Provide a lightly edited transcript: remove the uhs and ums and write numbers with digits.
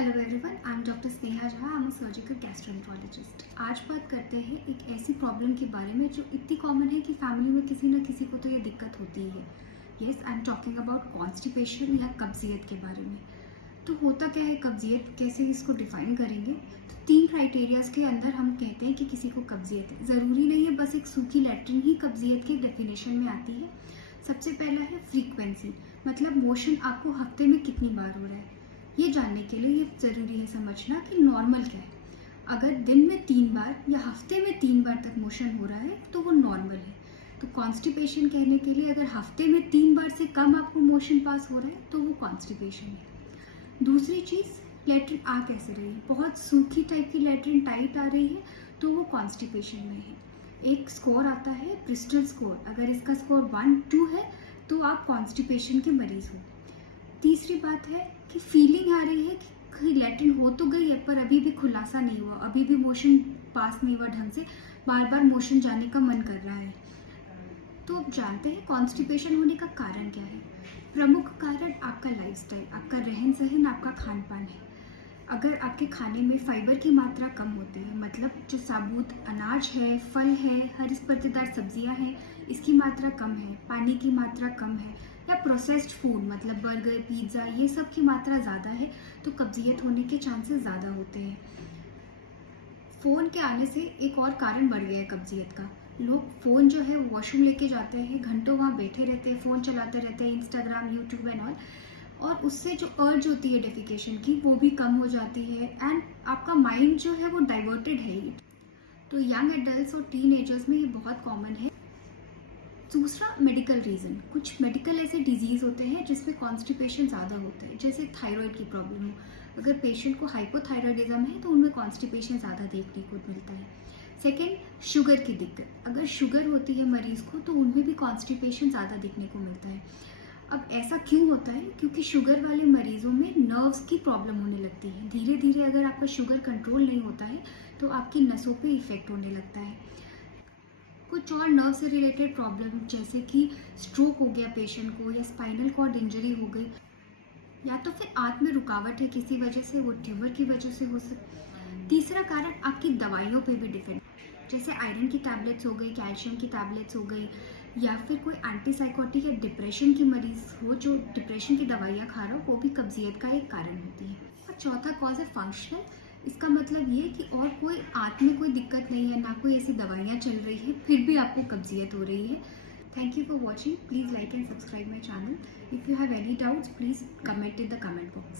Hello everyone, I am doctor Sneha Jha. I am a surgical gastroenterologist. आज बात करते हैं एक ऐसी प्रॉब्लम के बारे में जो इतनी कॉमन है कि फैमिली में किसी न किसी को तो ये दिक्कत होती ही है। Yes, I am talking about constipation या कब्जियत के बारे में। तो होता क्या है कब्जियत, कैसे इसको डिफाइन करेंगे? तो 3 क्राइटेरियाज के अंदर हम कहते हैं कि किसी को कब्जियत है। ज़रूरी नहीं है बस एक सूखी लैट्रिन ही कब्जियत की डेफिनेशन में आती है। सबसे पहला है फ्रीक्वेंसी, मतलब मोशन आपको हफ्ते में कितनी बार हो रहा है। ये जानने के लिए ये ज़रूरी है समझना कि नॉर्मल क्या है। अगर दिन में 3 बार या हफ्ते में 3 बार तक मोशन हो रहा है तो वो नॉर्मल है। तो कॉन्स्टिपेशन कहने के लिए अगर हफ्ते में 3 बार से कम आपको मोशन पास हो रहा है तो वो कॉन्स्टिपेशन है। दूसरी चीज़, लैट्रिन आ कैसे रही है। बहुत सूखी टाइप की लैट्रिन टाइट आ रही है तो वो कॉन्स्टिपेशन में है। एक स्कोर आता है ब्रिस्टल स्कोर, अगर इसका स्कोर 1-2 है तो आप कॉन्स्टिपेशन के मरीज़ हो। तीसरी बात है कि फीलिंग आ रही है कि कहीं लैट्रिन हो तो गई है पर अभी भी खुलासा नहीं हुआ, अभी भी मोशन पास नहीं हुआ ढंग से, बार बार मोशन जाने का मन कर रहा है। तो अब जानते हैं कॉन्स्टिपेशन होने का कारण क्या है। प्रमुख कारण आपका लाइफस्टाइल, आपका रहन सहन, आपका खान पान है। अगर आपके खाने में फाइबर की मात्रा कम होती है, मतलब जो साबुत अनाज है, फल है, हरी पत्तेदार सब्जियां हैं, इसकी मात्रा कम है, पानी की मात्रा कम है, या प्रोसेस्ड फूड मतलब बर्गर, पिज़्ज़ा, ये सब की मात्रा ज़्यादा है तो कब्जियत होने के चांसेस ज़्यादा होते हैं। फ़ोन के आने से एक और कारण बढ़ गया है कब्जियत का। लोग फ़ोन जो है वॉशरूम लेके जाते हैं, घंटों वहाँ बैठे रहते हैं, फ़ोन चलाते रहते हैं, इंस्टाग्राम, यूट्यूब एंड ऑल, और उससे जो अर्ज होती है डेफिकेशन की वो भी कम हो जाती है एंड आपका माइंड जो है वो डाइवर्टेड है। तो यंग एडल्ट और टीनेजर्स में ये बहुत कॉमन है। दूसरा मेडिकल रीज़न, कुछ मेडिकल ऐसे डिजीज़ होते हैं जिसमें कॉन्स्टिपेशन ज़्यादा होता है, जैसे थायराइड की प्रॉब्लम हो। अगर पेशेंट को हाइपोथायराइडिज्म है तो उनमें कॉन्स्टिपेशन ज़्यादा देखने को मिलता है। सेकेंड, शुगर की दिक्कत, अगर शुगर होती है मरीज़ को तो उनमें भी कॉन्स्टिपेशन ज़्यादा देखने को मिलता है। अब ऐसा क्यों होता है? क्योंकि शुगर वाले मरीज़ों में नर्व्स की प्रॉब्लम होने लगती है। धीरे धीरे अगर आपका शुगर कंट्रोल नहीं होता है तो आपकी नसों पे इफ़ेक्ट होने लगता है। कुछ और नर्व से रिलेटेड प्रॉब्लम जैसे कि स्ट्रोक हो गया पेशेंट को, या स्पाइनल कॉर्ड इंजरी हो गई, या तो फिर आंत में रुकावट है किसी वजह से, वो ट्यूमर की वजह से हो सकती। तीसरा कारण आपकी दवाइयों पे भी डिपेंड, जैसे आयरन की टैबलेट्स हो गई, कैल्शियम की टैबलेट्स हो गई, या फिर कोई एंटीसाइकोटिक या डिप्रेशन की मरीज़ हो जो डिप्रेशन की दवाइयाँ खा रहा हो, वो भी कब्जियत का एक कारण होती है। और चौथा कॉज है फंक्शनल। इसका मतलब ये कि और कोई आंत में कोई दिक्कत नहीं है, ना कोई ऐसी दवाइयाँ चल रही है, फिर भी आपको कब्जियत हो रही है। Thank you for watching. Please like and subscribe my channel. If you have any doubts, please comment in the comment box.